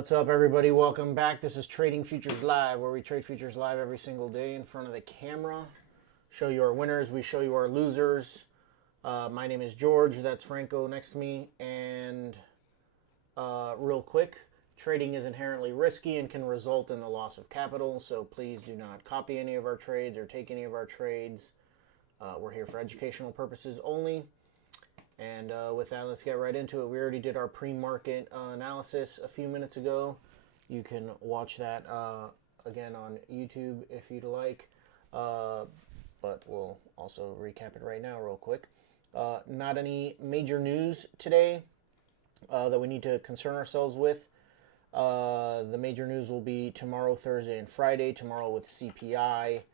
What's up, everybody? Welcome back. This is Trading Futures Live, where we trade futures live every single day in front of the camera. Show you our winners, we show you our losers. My name is George, that's Franco next to me. And real quick, trading is inherently risky and can result in the loss of capital, so please do not copy any of our trades or take any of our trades. We're here for educational purposes only. And with that, let's get right into it. We already did our pre-market analysis a few minutes ago. You can watch that again on YouTube if you'd like. But we'll also recap it right now real quick. Not any major news today that we need to concern ourselves with. The major news will be tomorrow, Thursday, and Friday. Tomorrow with CPI.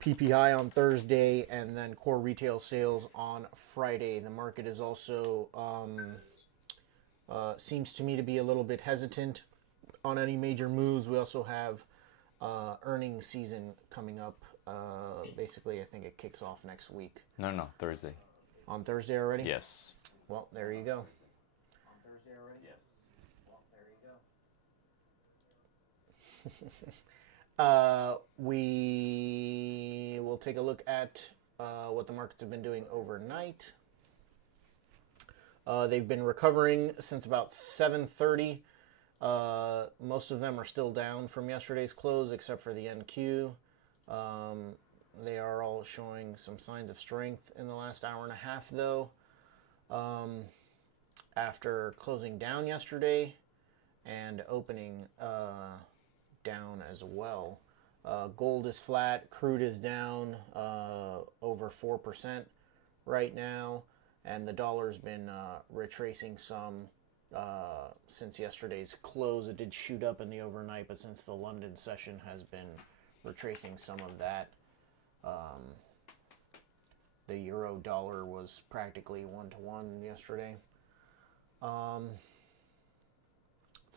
PPI on Thursday, and then core retail sales on Friday. The market is also, seems to me to be a little bit hesitant on any major moves. We also have earnings season coming up. Basically, I think it kicks off next week. No, Thursday. On Thursday already? Yes. Well, there you go. On Thursday already? Yes. Well, there you go. We will take a look at what the markets have been doing overnight. They've been recovering since about 7:30. Most of them are still down from yesterday's close, except for the NQ. They are all showing some signs of strength in the last hour and a half, though. After closing down yesterday and opening down as well. Gold is flat, crude is down over 4% right now, and the dollar's been retracing some since yesterday's close. It did shoot up in the overnight, but since the London session has been retracing some of that. The euro dollar was practically 1-to-1 yesterday. Let's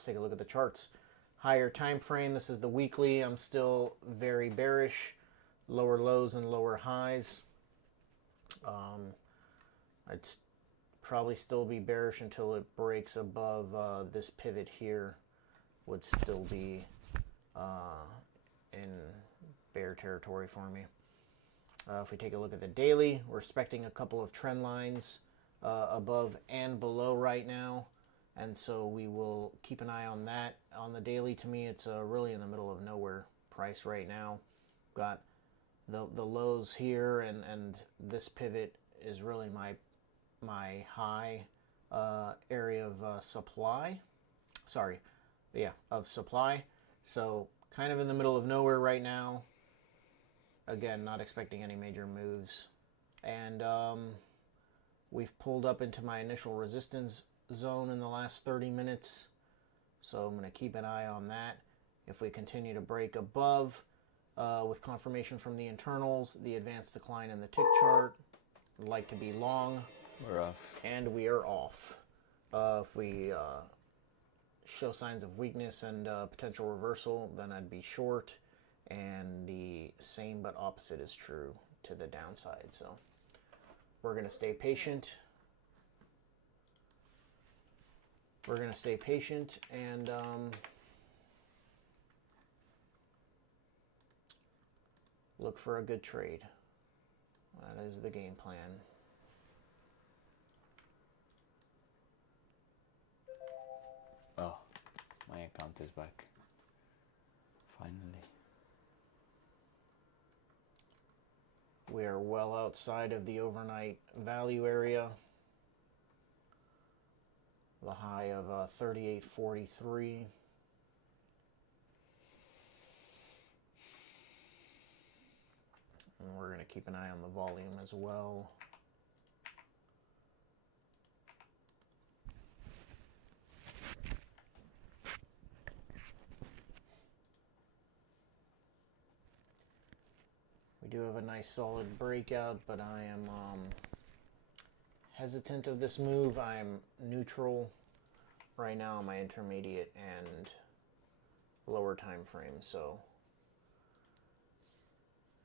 take a look at the charts. Higher time frame, this is the weekly. I'm still very bearish. Lower lows and lower highs. I'd probably still be bearish until it breaks above this pivot here. Would still be in bear territory for me. If we take a look at the daily, we're expecting a couple of trend lines above and below right now. And so we will keep an eye on that. On the daily, to me, it's really in the middle of nowhere price right now. Got the lows here, and this pivot is really my high area of supply. Sorry, yeah, of supply. So kind of in the middle of nowhere right now. Again, not expecting any major moves. And we've pulled up into my initial resistance zone in the last 30 minutes, so I'm going to keep an eye on that. If we continue to break above with confirmation from the internals, the advanced decline in the tick chart, I'd like to be long. We're off. And we are off. If we show signs of weakness and potential reversal, then I'd be short, and the same but opposite is true to the downside. So we're going to stay patient. We're going to stay patient and look for a good trade. That is the game plan. Oh, my account is back. Finally. We are well outside of the overnight value area. The high of 38.43. And we're going to keep an eye on the volume as well. We do have a nice solid breakout, but I am hesitant of this move. I'm neutral right now on my intermediate and lower time frame, so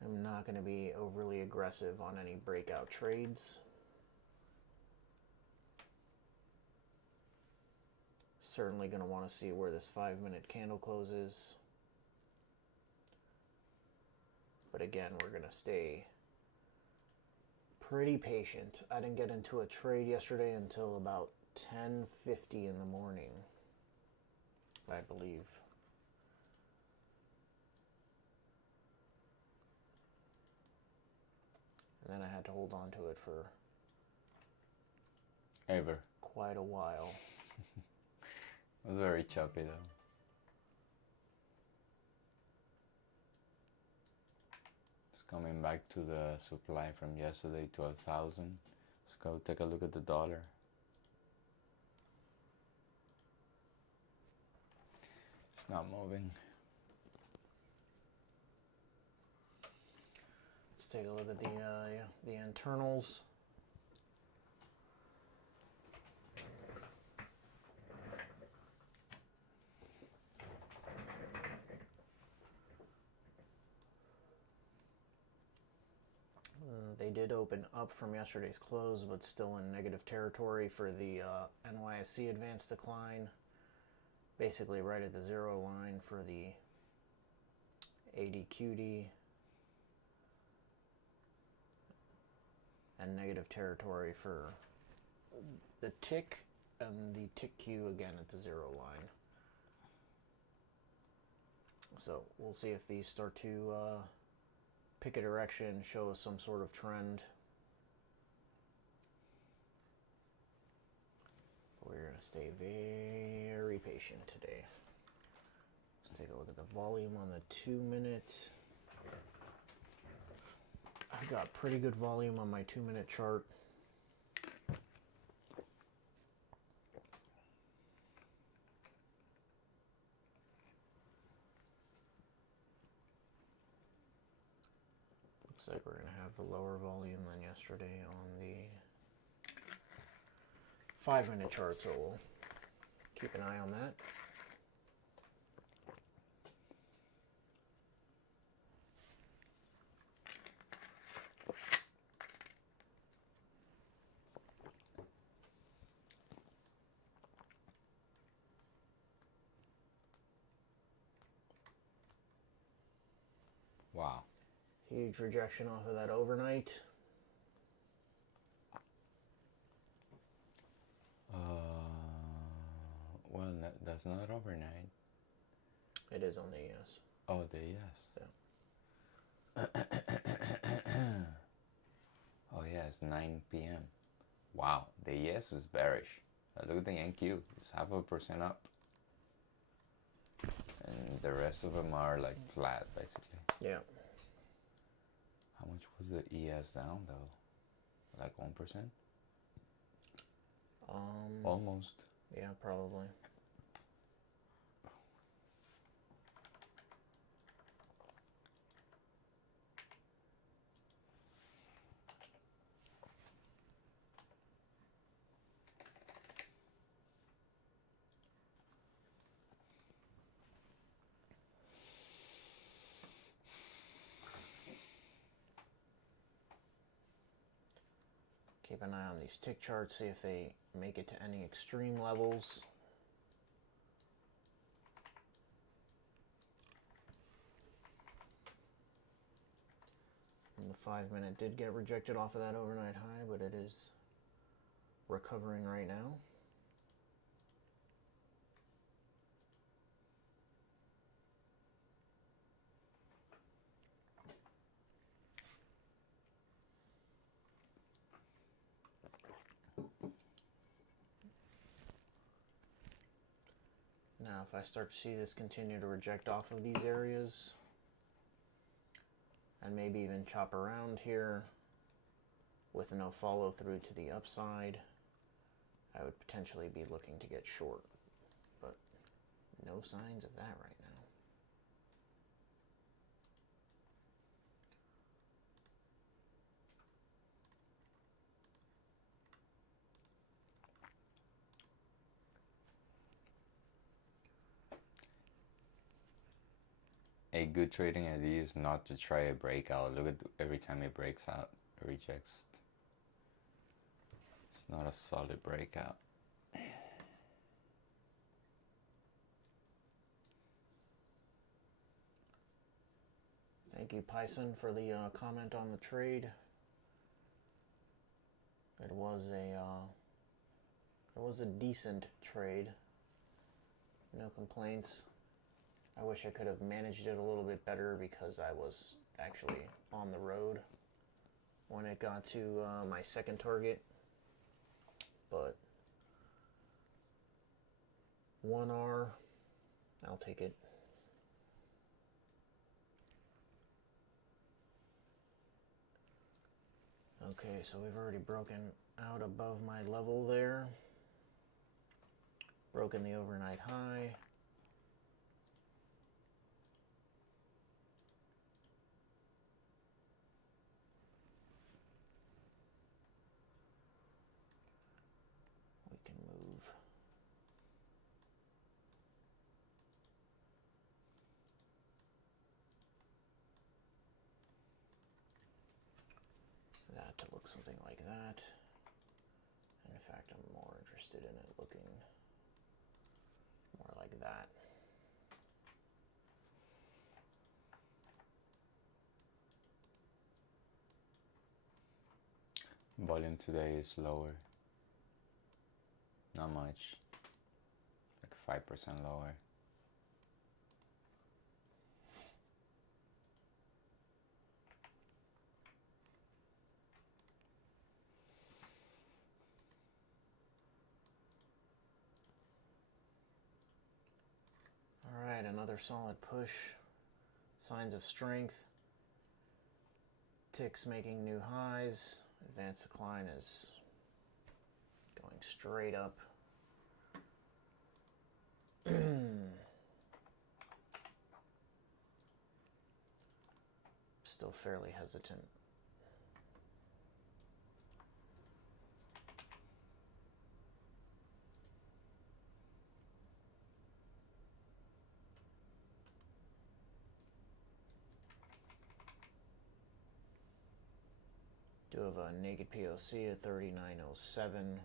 I'm not going to be overly aggressive on any breakout trades. Certainly going to want to see where this 5-minute candle closes. But again, we're going to stay pretty patient. I didn't get into a trade yesterday until about 10:50 in the morning, I believe. And then I had to hold on to it for quite a while. It was very choppy though. It's coming back to the supply from yesterday, 12,000. Let's go take a look at the dollar. It's not moving. Let's take a look at the internals. They did open up from yesterday's close, but still in negative territory for the NYSE advanced decline. Basically right at the zero line for the ADQD. And negative territory for the tick and the tick Q again at the zero line. So we'll see if these start to pick a direction, show us some sort of trend. We're going to stay very patient today. Let's take a look at the volume on the 2-minute. I got pretty good volume on my 2-minute chart. Looks like we're going to have a lower volume than yesterday on the 5-minute chart, so we'll keep an eye on that. Wow. Huge rejection off of that overnight. Well, that's not overnight. It is on the ES. Oh, the yes. Oh yeah, it's 9 p.m. Wow, the yes is bearish. Look at the NQ. It's 0.5% up. And the rest of them are like flat, basically. Yeah. How much was the ES down though? Like 1%? Almost. Yeah, probably. Keep an eye on these tick charts, see if they make it to any extreme levels. And the 5-minute did get rejected off of that overnight high, but it is recovering right now. Now, if I start to see this continue to reject off of these areas, and maybe even chop around here with no follow through to the upside, I would potentially be looking to get short, but no signs of that right now. A good trading idea is not to try a breakout. Look at every time it breaks out, it rejects. It's not a solid breakout. Thank you, Pyson, for the comment on the trade. It was a decent trade. No complaints. I wish I could have managed it a little bit better because I was actually on the road when it got to my second target. But 1R, I'll take it. Okay, so we've already broken out above my level there. Broken the overnight high. We can move. That to look something like that. And in fact, I'm more interested in it looking more like that. Volume today is lower. Not much. Like 5% lower. All right, another solid push. Signs of strength. Ticks making new highs. Advanced decline is going straight up. Still fairly hesitant. Do have a naked POC at 3907.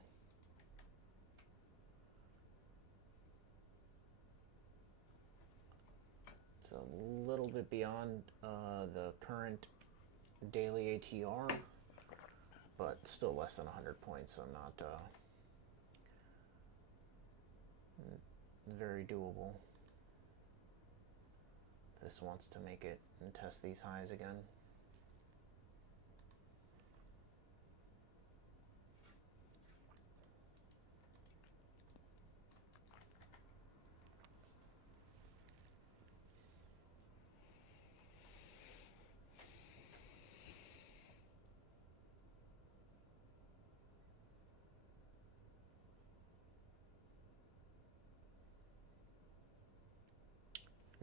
It's a little bit beyond the current daily ATR, but still less than 100 points, so not very doable. This wants to make it and test these highs again.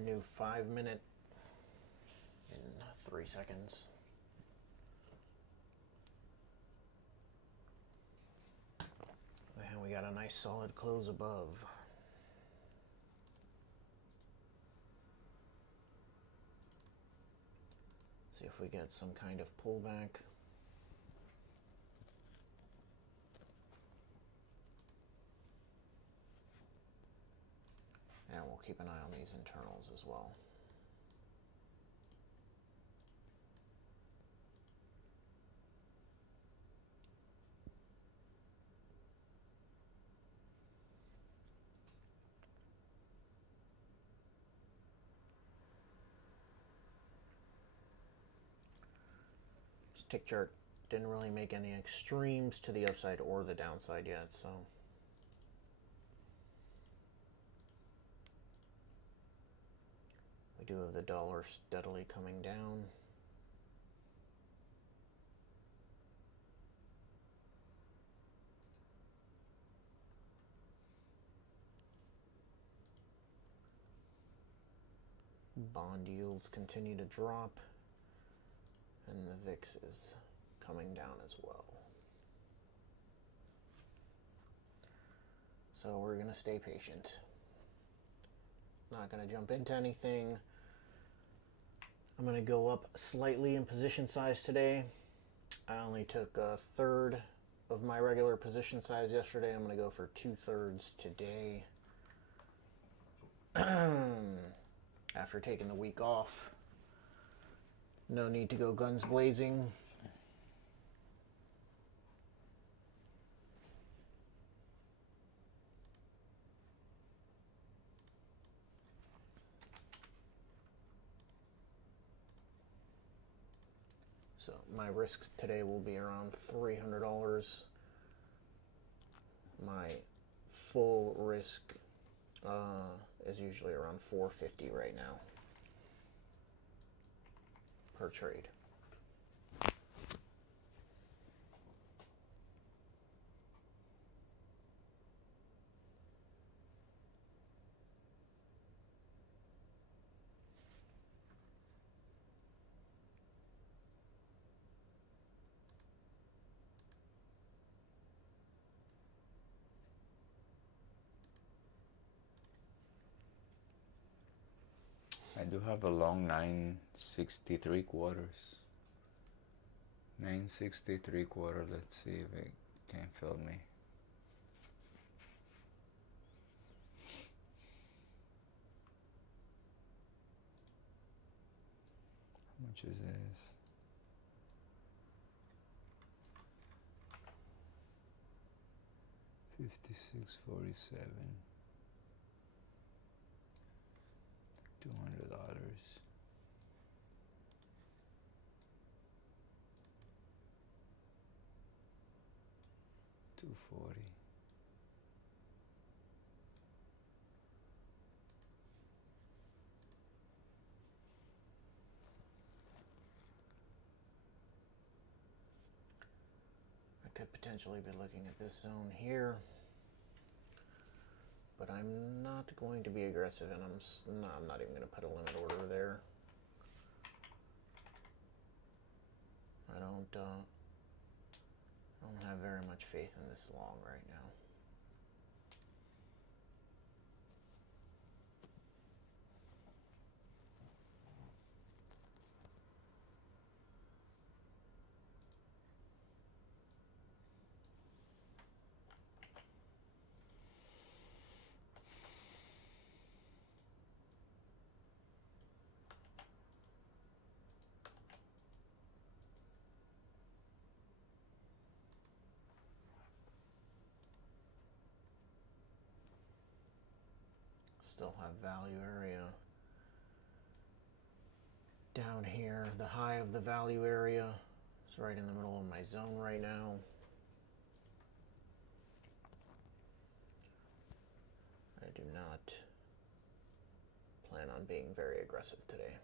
New 5-minute in 3 seconds. And we got a nice solid close above. See if we get some kind of pullback. And we'll keep an eye on these internals as well. This tick chart didn't really make any extremes to the upside or the downside yet, so we do have the dollar steadily coming down. Bond yields continue to drop, and the VIX is coming down as well. So we're going to stay patient. Not going to jump into anything. I'm going to go up slightly in position size today. I only took a third of my regular position size yesterday. I'm going to go for 2/3 today. After taking the week off, No need to go guns blazing. So my risks today will be around $300. My full risk is usually around $450 right now per trade. I do have a long 963 quarters. 963 quarter. Let's see if it can fill me. How much is this? $56.47. $200. $240. I could potentially be looking at this zone here, but I'm not going to be aggressive, and I'm not even going to put a limit order there. I don't have very much faith in this long right now. Still have value area down here. The high of the value area is right in the middle of my zone right now. I do not plan on being very aggressive today.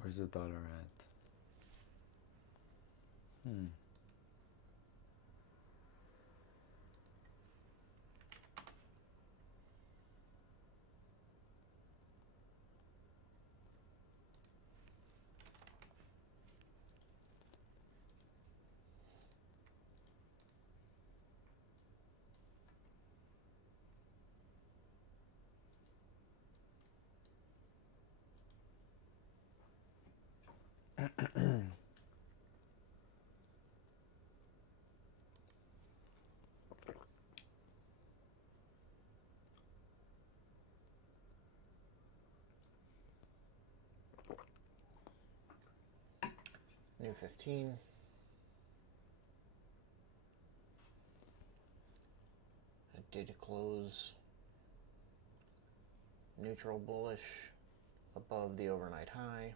Where's the dollar at? New 15. I did close neutral bullish above the overnight high.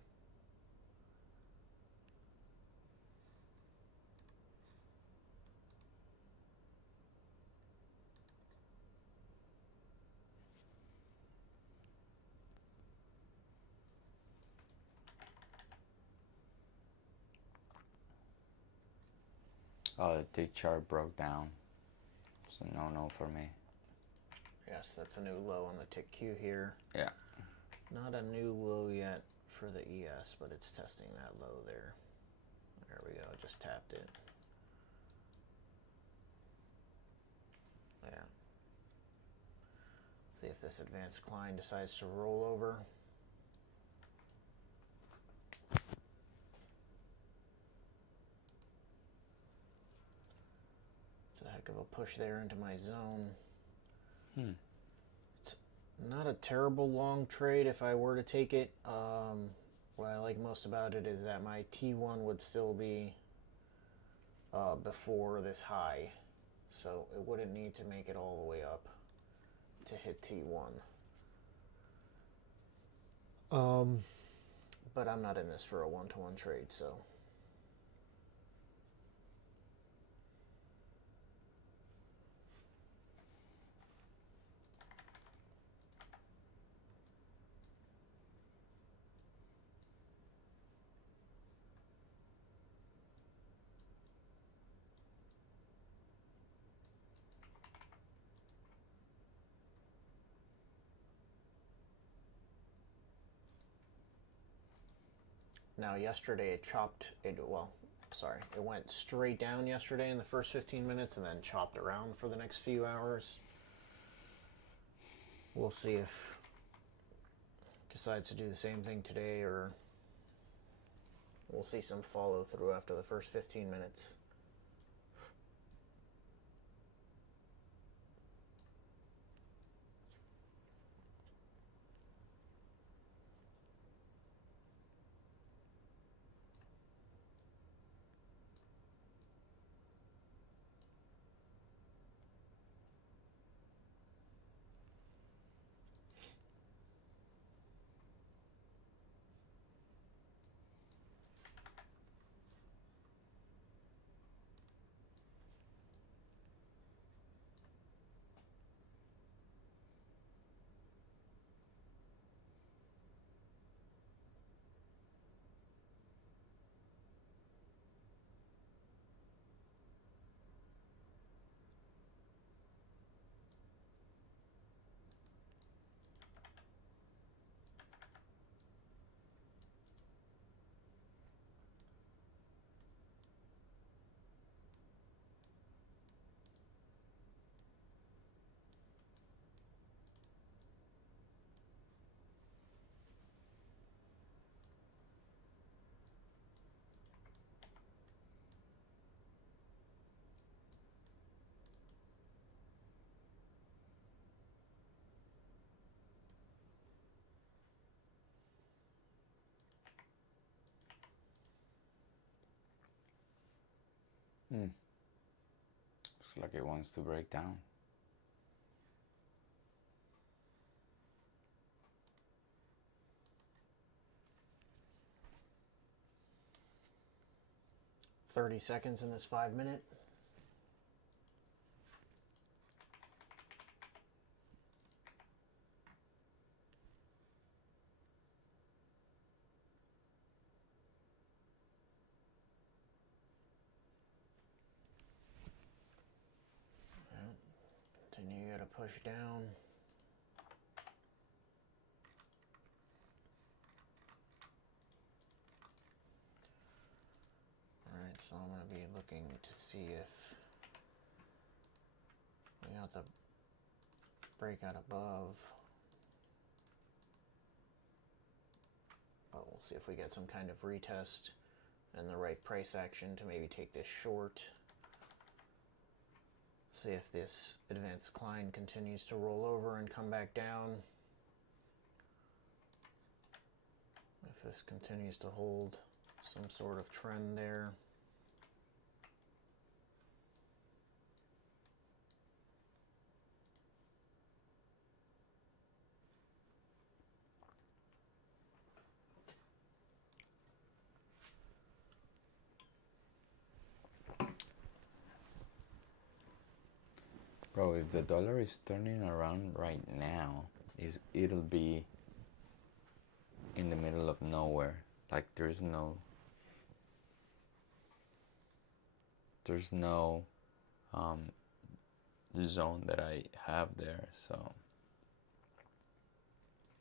Oh, the tick chart broke down. It's a no-no for me. Yes, that's a new low on the tick Q here. Yeah. Not a new low yet for the ES, but it's testing that low there. There we go, just tapped it. Yeah. See if this advanced decline decides to roll over. It's a heck of a push there into my zone. It's Not a terrible long trade if I were to take it. What I like most about it is that my T1 would still be before this high. So it wouldn't need to make it all the way up to hit T1. But I'm not in this for a one-to-one trade, so. Now yesterday it went straight down yesterday in the first 15 minutes and then chopped around for the next few hours. We'll see if it decides to do the same thing today, or we'll see some follow through after the first 15 minutes. Looks like it wants to break down. $30 in this 5-minute. Continue to push down. Alright, so I'm going to be looking to see if we got the breakout above. But we'll see if we get some kind of retest and the right price action to maybe take this short. See if this advanced decline continues to roll over and come back down. If this continues to hold some sort of trend there. Bro, if the dollar is turning around right now, it'll be in the middle of nowhere. Like there's no zone that I have there, so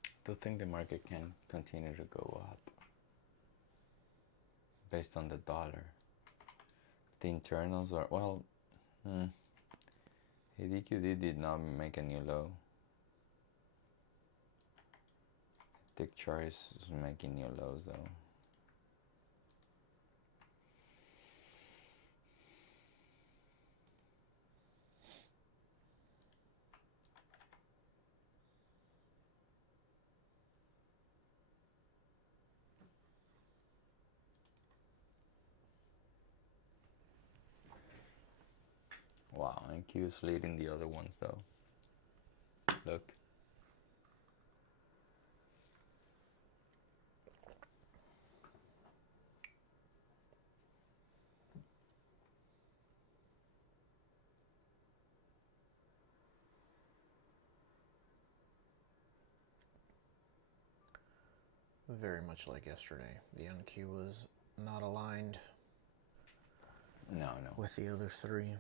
I don't think the market can continue to go up based on the dollar. The internals are, well, ADQD did not make a new low. Tick chart is making new lows though. NQ is leading the other ones though. Look. Very much like yesterday. The NQ was not aligned No. with the other three.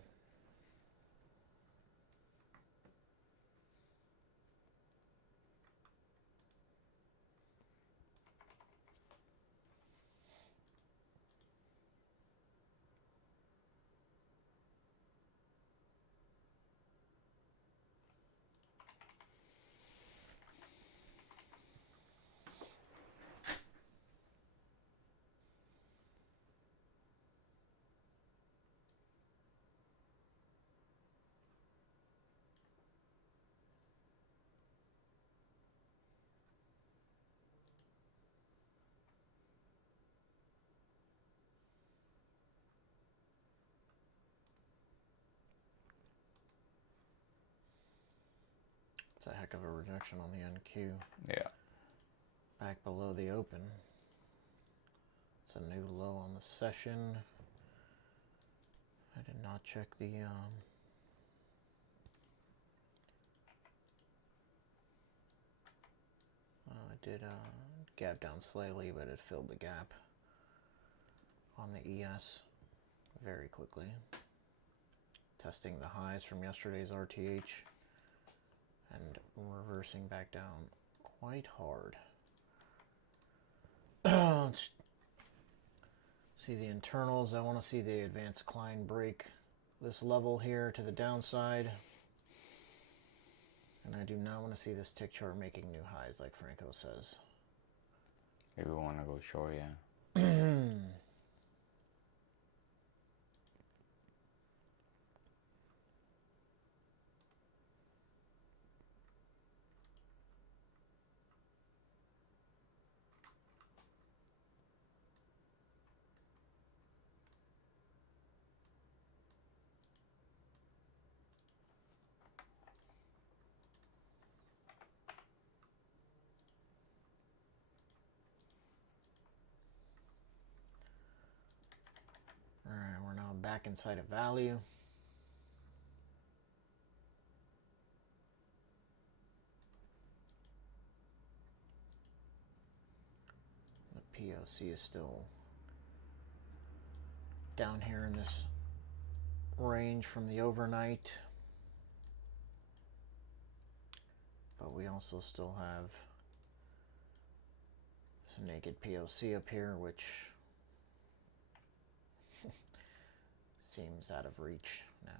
It's a heck of a rejection on the NQ. Yeah. Back below the open. It's a new low on the session. I did not check the it did gap down slightly, but it filled the gap on the ES very quickly. Testing the highs from yesterday's RTH and reversing back down quite hard. See the internals. I want to see the advanced Klein break this level here to the downside. And I do not want to see this tick chart making new highs like Franco says. If we want to go short, yeah. Alright, we're now back inside of value. The POC is still down here in this range from the overnight. But we also still have this naked POC up here, which seems out of reach now.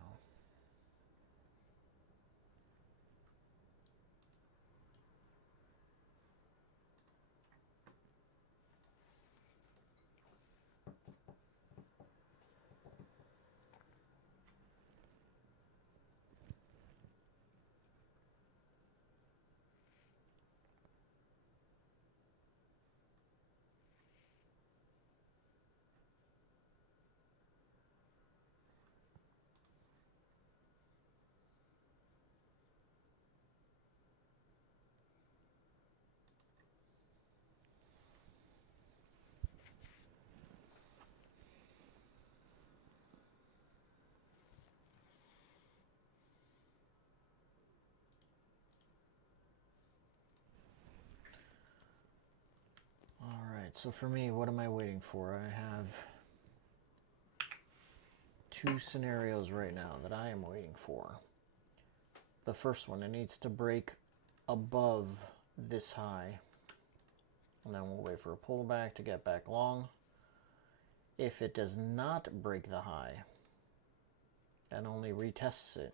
So for me, what am I waiting for? I have two scenarios right now that I am waiting for. The first one, it needs to break above this high. And then we'll wait for a pullback to get back long. If it does not break the high and only retests it,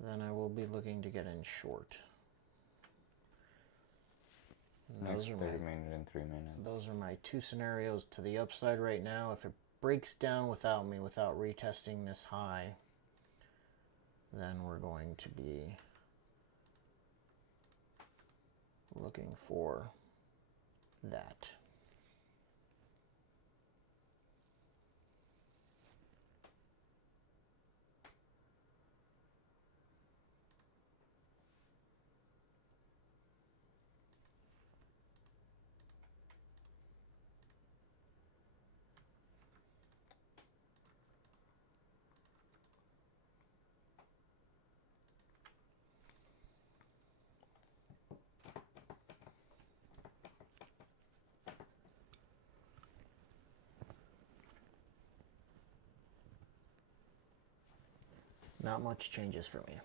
then I will be looking to get in short. Next 30 minutes and 3 minutes. Those are my two scenarios to the upside right now. If it breaks down without retesting this high, then we're going to be looking for that. Not much changes for me.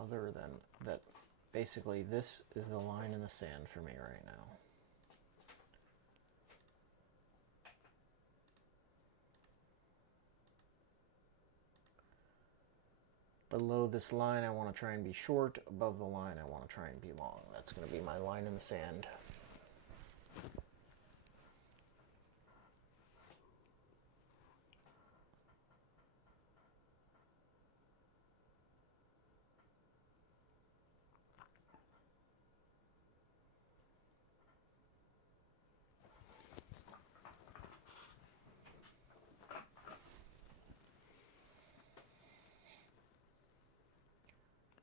Other than that, basically this is the line in the sand for me right now. Below this line, I want to try and be short. Above the line, I want to try and be long. That's going to be my line in the sand.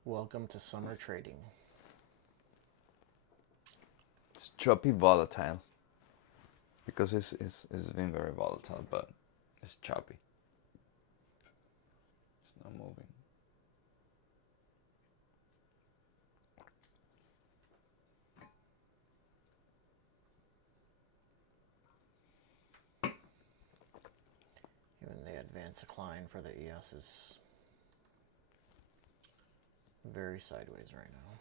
Welcome to summer trading. It's choppy volatile. Because it's been very volatile, but it's choppy. It's not moving. Even the advanced decline for the ES is very sideways right now.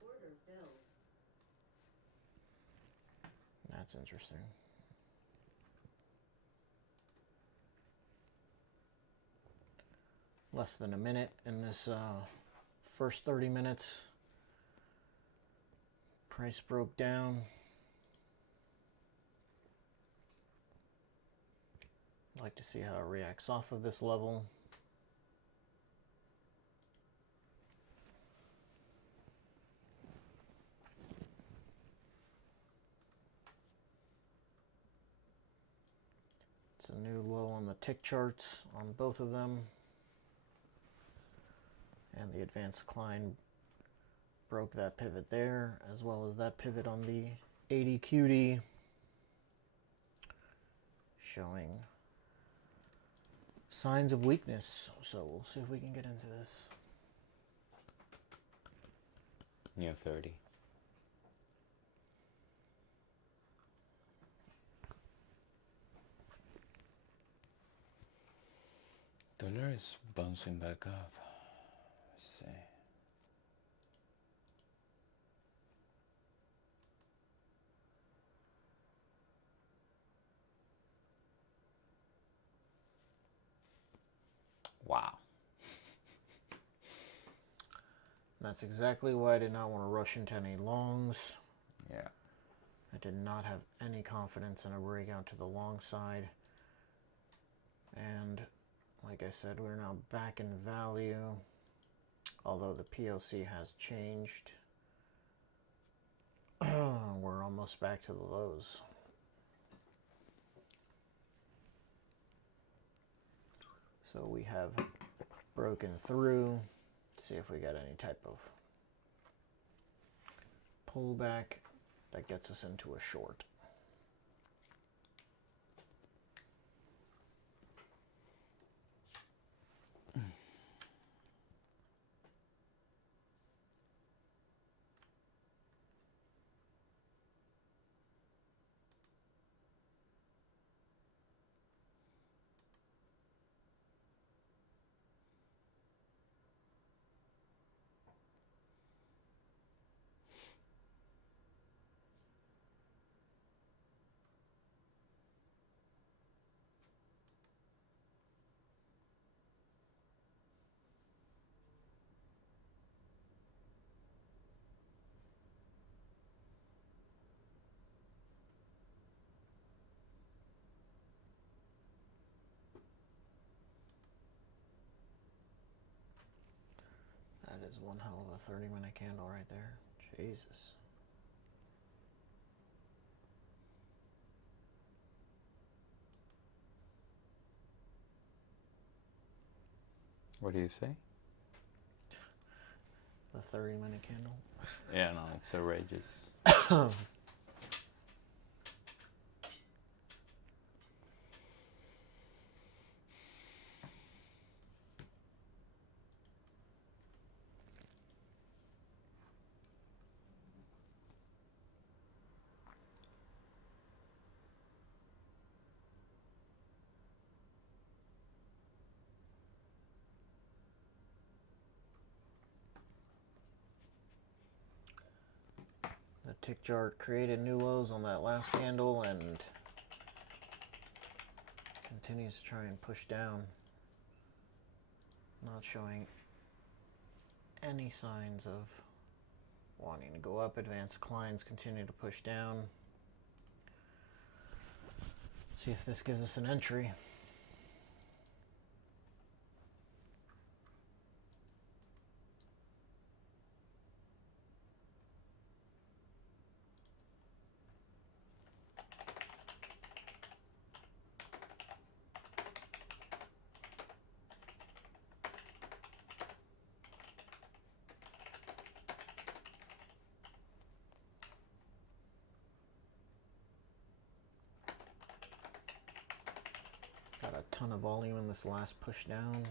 Order filled. That's interesting. Less than a minute in this first 30 minutes. Price broke down. I'd like to see how it reacts off of this level. It's a new low on the tick charts on both of them. And the advanced decline broke that pivot there, as well as that pivot on the 80 QD, showing signs of weakness. So we'll see if we can get into this. Near 30. Dollar is bouncing back up. Let's see. Wow. That's exactly why I did not want to rush into any longs. Yeah. I did not have any confidence in a breakout to the long side. And like I said, we're now back in value, although the POC has changed. We're almost back to the lows. So we have broken through. See if we got any type of pullback that gets us into a short. That is one hell of a 30-minute candle right there. Jesus. What do you say? The 30-minute candle. Yeah, no, it's outrageous. Tick chart created new lows on that last candle and continues to try and push down. Not showing any signs of wanting to go up. Advanced declines continue to push down. See if this gives us an entry. Got a ton of volume in this last push down.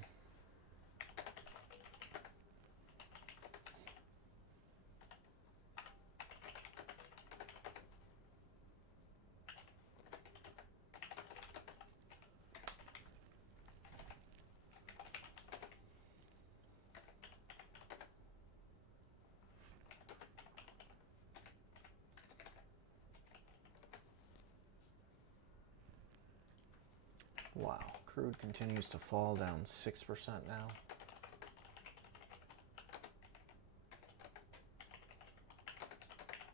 Wow, crude continues to fall down 6% now.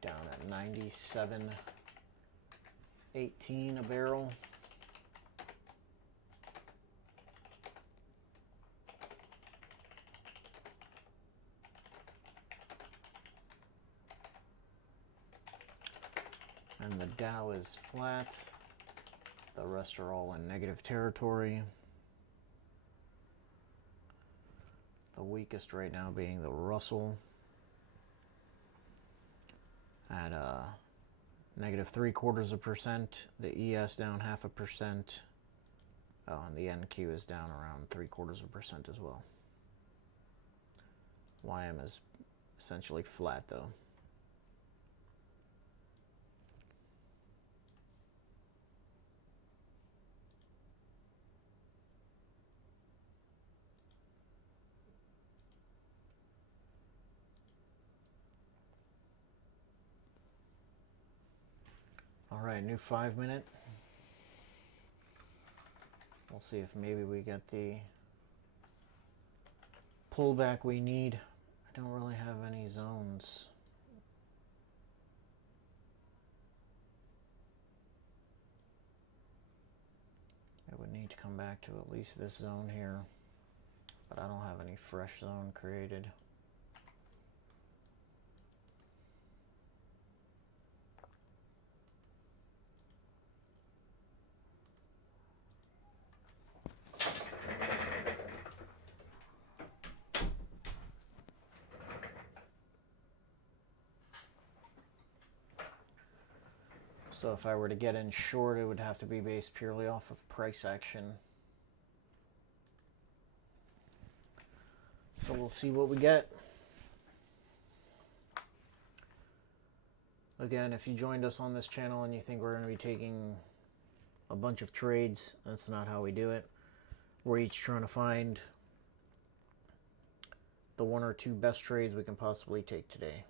Down at 97.18 a barrel. And the Dow is flat. The rest are all in negative territory. The weakest right now being the Russell at negative 0.75%. The ES down 0.5%. Oh, and the NQ is down around 0.75% as well. YM is essentially flat though. All right, new 5-minute. We'll see if maybe we get the pullback we need. I don't really have any zones. It would need to come back to at least this zone here, but I don't have any fresh zone created. So if I were to get in short, it would have to be based purely off of price action. So we'll see what we get. Again, if you joined us on this channel and you think we're going to be taking a bunch of trades, that's not how we do it. We're each trying to find the 1 or 2 best trades we can possibly take today.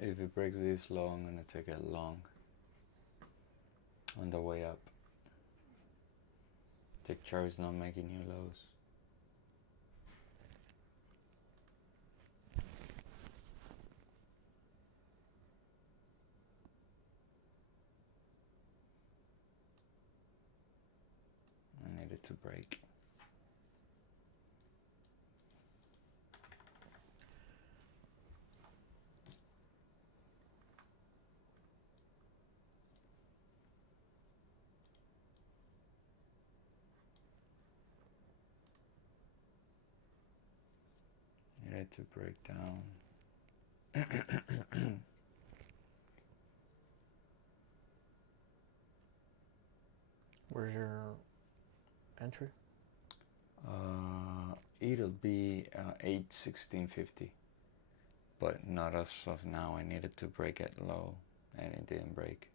If it breaks this low, I'm gonna take it long on the way up. Tick chart is not making new lows. I need it to break. Need it to break down. Where's your entry? It'll be 8/16/50, but not as of now. I needed to break it low, and it didn't break.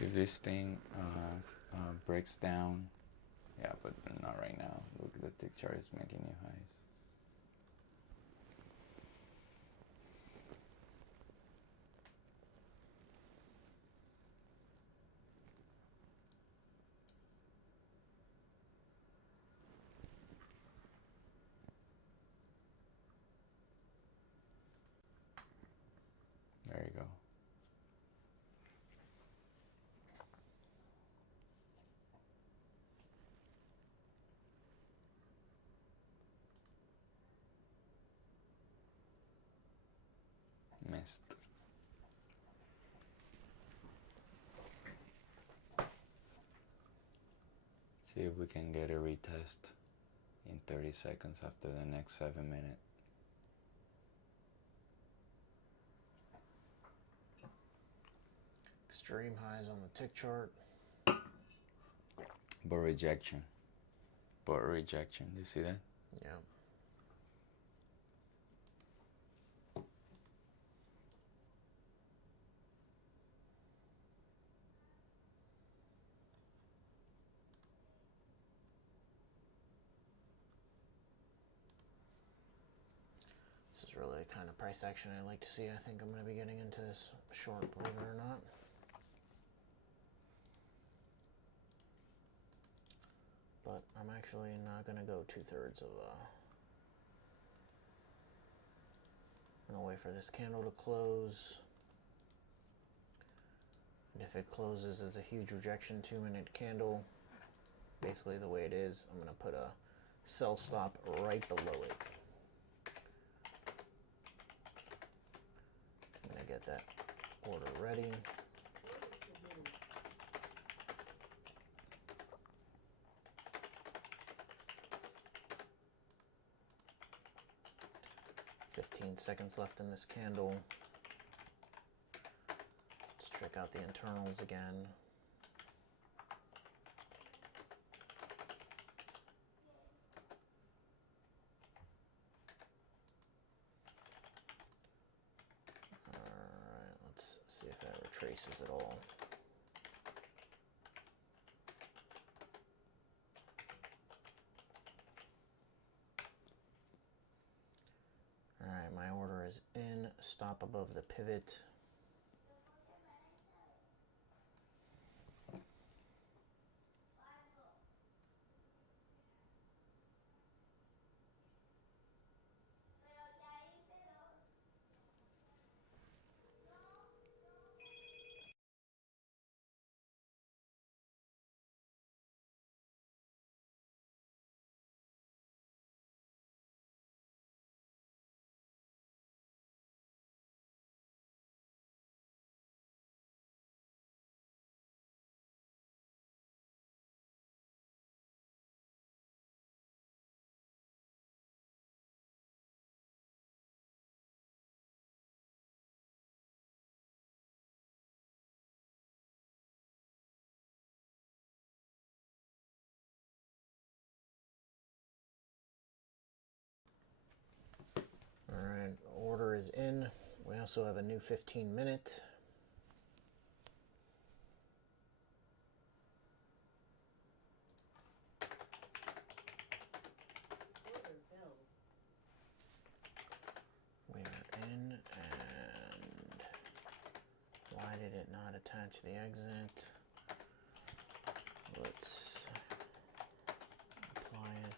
If this thing breaks down, yeah, but not right now. Look, the tick chart is making new highs. There you go. Missed. See if we can get a retest in 30 seconds after the next 7 minutes. Extreme highs on the tick chart. But rejection. But rejection. Do you see that? Yeah. is really the kind of price action I like to see. I think I'm going to be getting into this short, believe it or not. But I'm actually not going to go 2/3 of I'm going to wait for this candle to close. And if it closes as a huge rejection 2-minute candle, basically the way it is, I'm going to put a sell stop right below it. I'm going to get that order ready. 15 seconds left in this candle. Let's check out the internals again. Alright, let's see if that retraces at all. Alright, my order is in. Stop above the pivot. Alright, order is in. We also have a new 15-minute. Order filled. We are in, and why did it not attach the exit? Let's apply it.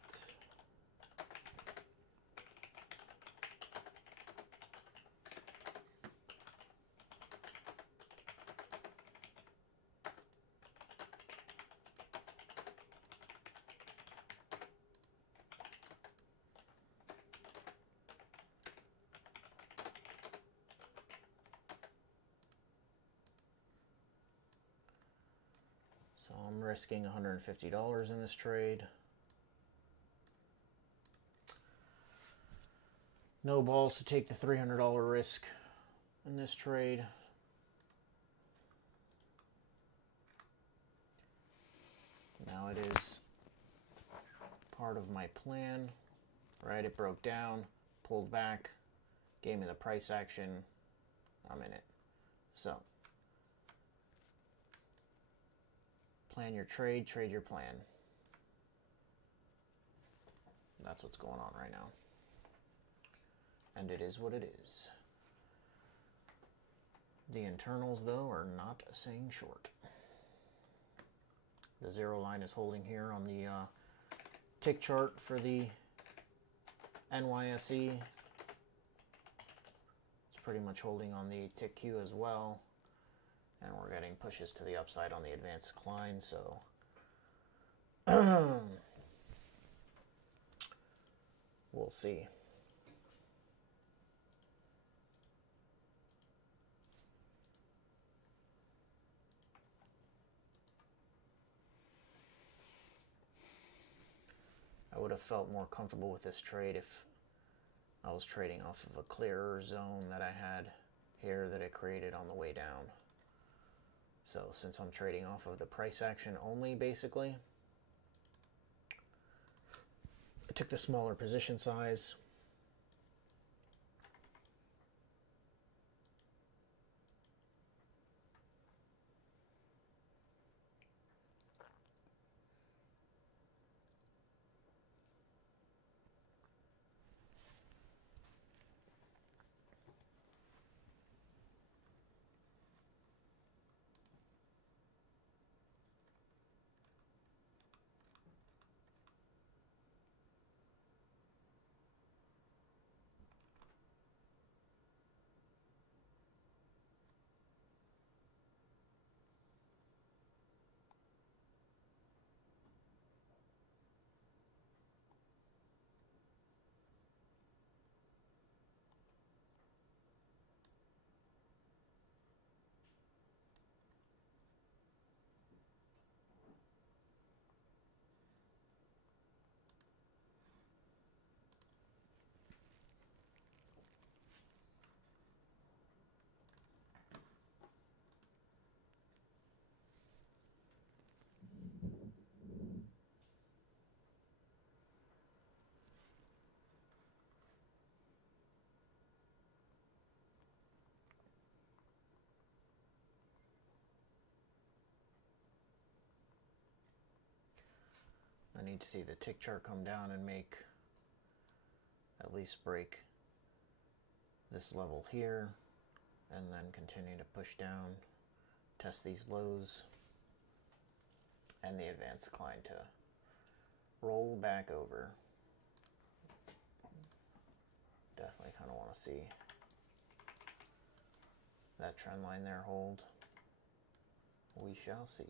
So I'm risking $150 in this trade. No balls to take the $300 risk in this trade. Now it is part of my plan, right? It broke down, pulled back, gave me the price action. I'm in it. So plan your trade, trade your plan. That's what's going on right now. And it is what it is. The internals, though, are not saying short. The zero line is holding here on the tick chart for the NYSE. It's pretty much holding on the tick Q as well. And we're getting pushes to the upside on the advanced decline, so we'll see. I would have felt more comfortable with this trade if I was trading off of a clearer zone that I had here that it created on the way down. So since I'm trading off of the price action only, basically, I took the smaller position size. I need to see the tick chart come down and make, at least break this level here, and then continue to push down, test these lows, and the advanced decline to roll back over. Definitely kind of want to see that trend line there hold. We shall see.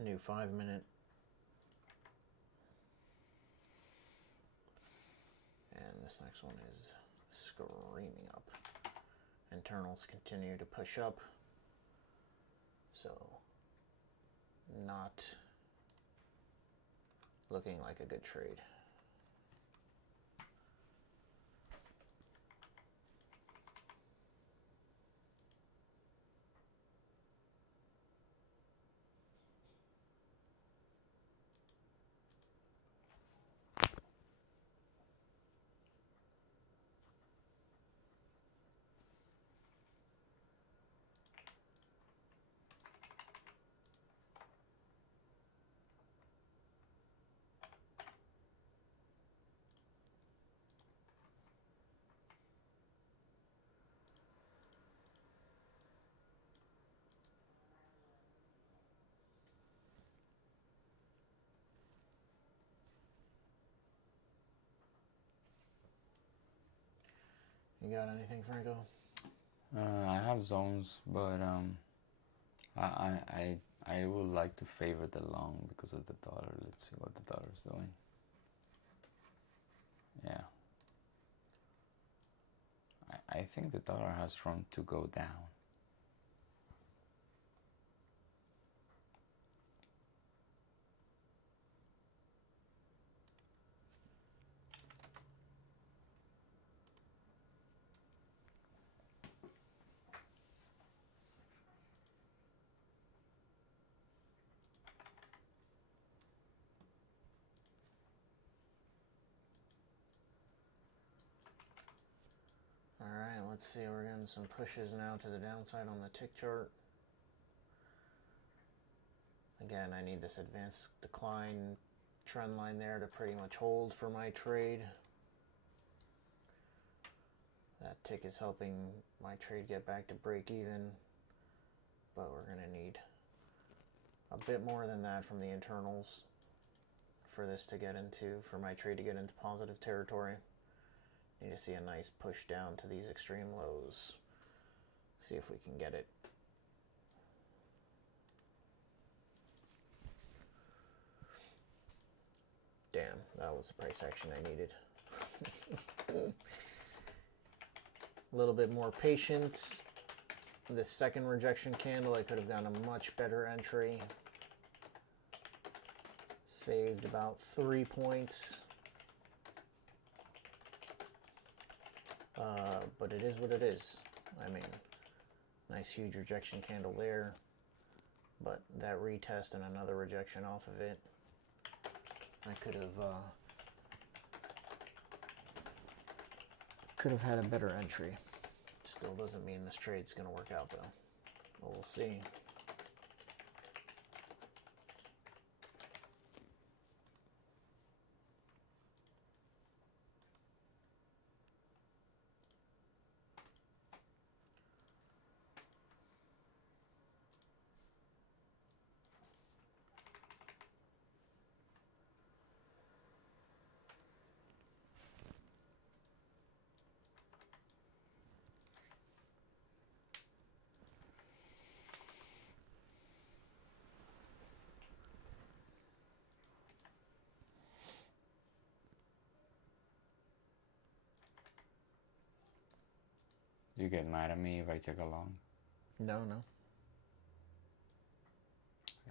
New 5-minute. And this next one is screaming up. Internals continue to push up. So, not looking like a good trade. You got anything, Franco? I have zones, but I would like to favor the long because of the dollar. Let's see what the dollar's doing. Yeah. I think the dollar has room to go down. Alright, let's see. We're getting some pushes now to the downside on the tick chart. Again, I need this advanced decline trend line there to pretty much hold for my trade. That tick is helping my trade get back to break even, but we're going to need a bit more than that from the internals for this to get into, for my trade to get into positive territory. Need to see a nice push down to these extreme lows. See if we can get it. Damn, that was the price action I needed. A little bit more patience. This second rejection candle, I could have gotten a much better entry. Saved about 3 points. But it is what it is. I mean, nice huge rejection candle there. But that retest and another rejection off of it, I could have had a better entry. Still doesn't mean this trade's going to work out though. But we'll see. You get mad at me if I take a long? No, no.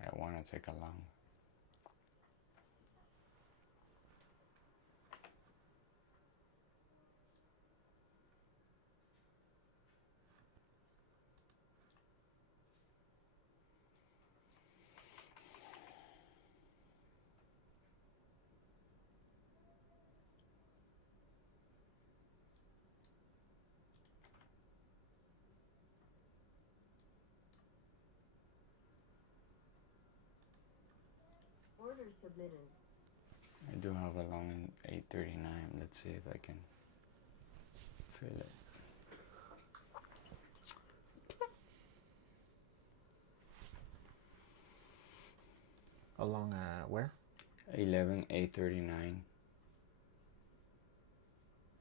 I want to take a long. Order submitted. I do have a long in 839. Let's see if I can feel it. Along where? 11 839.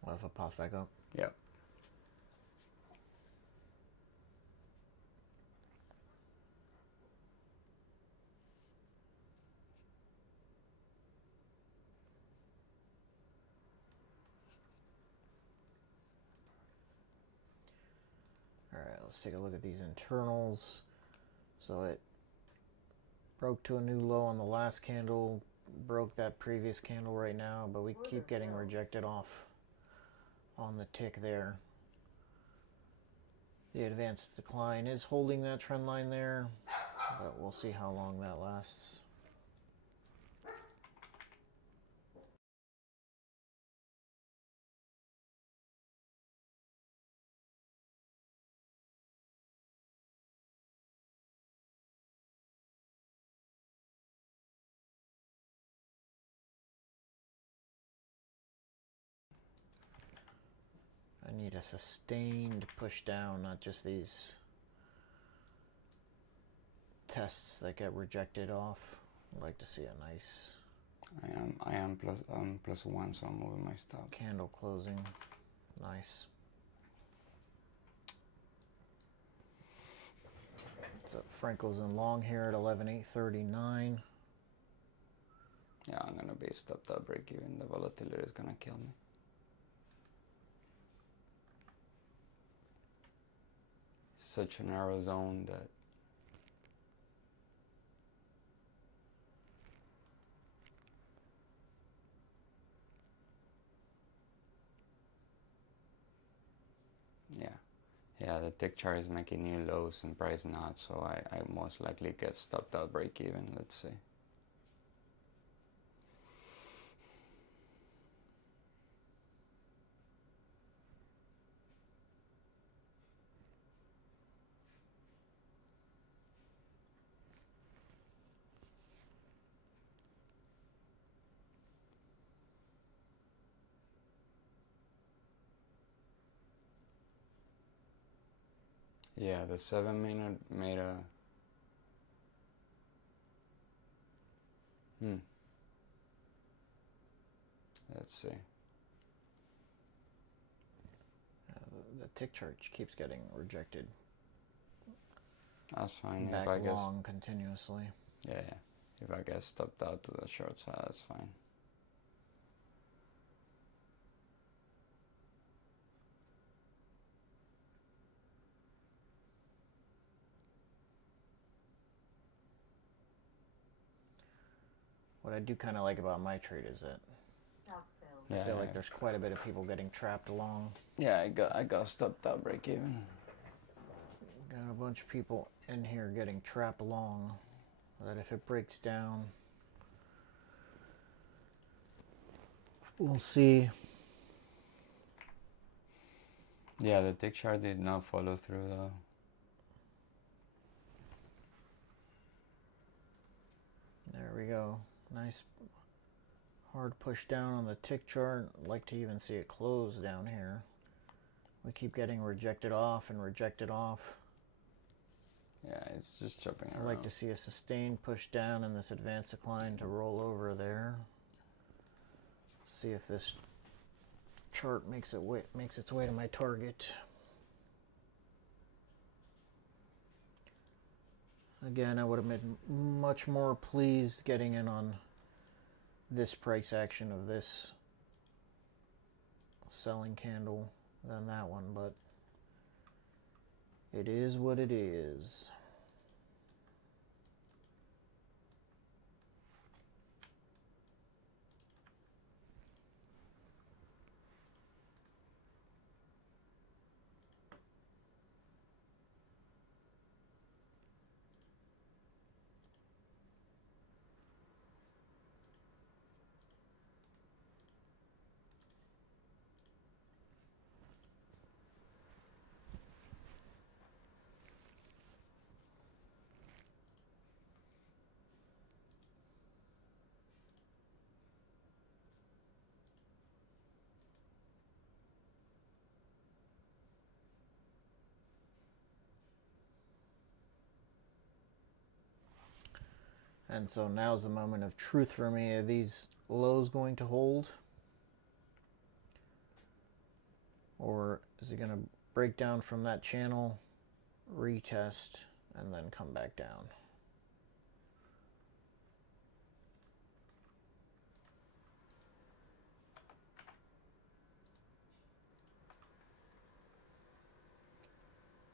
Well, if it pops back up. Yep. All right, let's take a look at these internals. So it broke to a new low on the last candle, broke that previous candle right now, but we keep getting rejected off on the tick there. The advanced decline is holding that trend line there, but we'll see how long that lasts. I need a sustained push down, not just these tests that get rejected off. I'd like to see a nice I am plus one, so I'm moving my stop. candle closing. Nice. So Franco's in long here at 11,839. Yeah, I'm gonna be stopped at break even. The volatility is gonna kill me. Such a narrow zone that yeah, the tick chart is making new lows and price not, so I most likely get stopped out break even. Let's see. Yeah, the 7-minute made a let's see. The tick chart keeps getting rejected That's fine. back If I guess long continuously. yeah. If I get stopped out to the short side, that's fine. What I do kind of like about my trade is that Yeah, I feel like there's quite a bit of people getting trapped along. yeah, I got stopped out break even. Got a bunch of people in here getting trapped along. That if it breaks down, we'll see. Yeah, the tick chart did not follow through though. There we go. Nice hard push down on the tick chart. I'd like to even see it close down here. We keep getting rejected off and rejected off. Yeah, it's just jumping around. I'd like to see a sustained push down and this advanced decline to roll over there. See if this chart makes its way to my target. Again, I would have been much more pleased getting in on this price action of this selling candle than that one, but It is what it is. And so now's the moment of truth for me. Are these lows going to hold? Or is it going to break down from that channel, retest, and then come back down?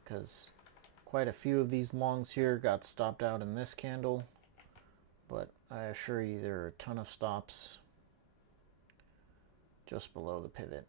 Because quite a few of these longs here got stopped out in this candle. But I assure you there are a ton of stops just below the pivot.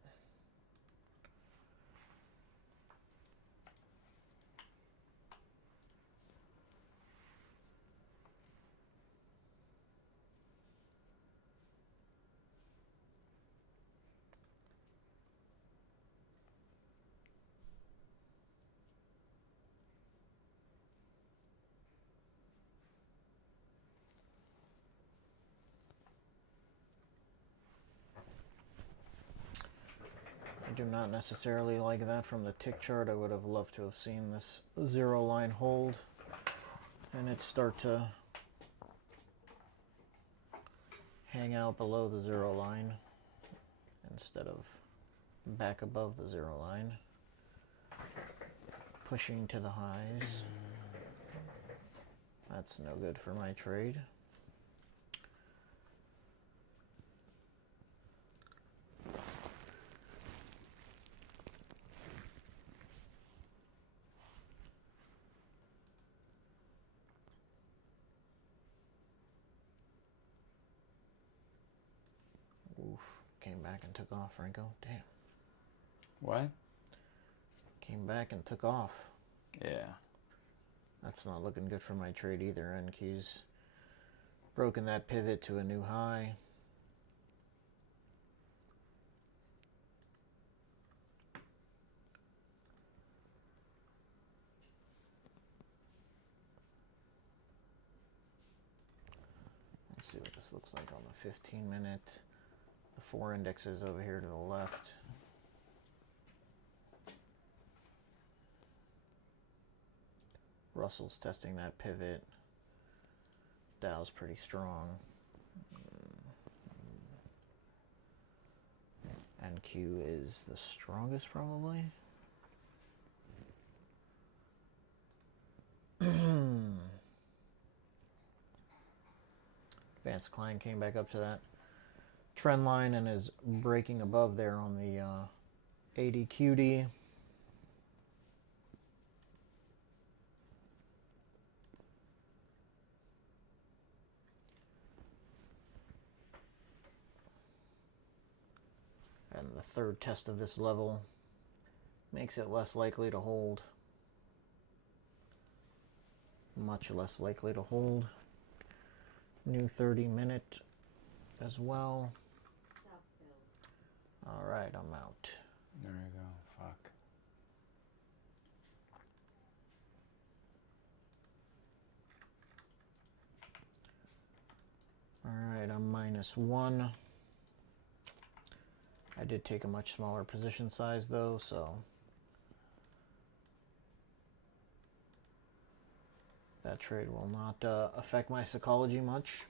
I do not necessarily like that from the tick chart. I would have loved to have seen this zero line hold and it start to hang out below the zero line instead of back above the zero line, pushing to the highs. That's no good for my trade. Oof, came back and took off, Franco. Damn. What? Came back and took off. Yeah. That's not looking good for my trade either. NQ's broken that pivot to a new high. Let's see what this looks like on the 15-minute. The 4 indexes over here to the left. Russell's testing that pivot. Dow's pretty strong. NQ is the strongest probably. Advanced Klein came back up to that trend line and is breaking above there on the 80 QD. And the third test of this level makes it less likely to hold. Much less likely to hold. New 30-minute as well. All right, I'm out. There you go. Fuck. All right, I'm -1. I did take a much smaller position size though, so that trade will not affect my psychology much.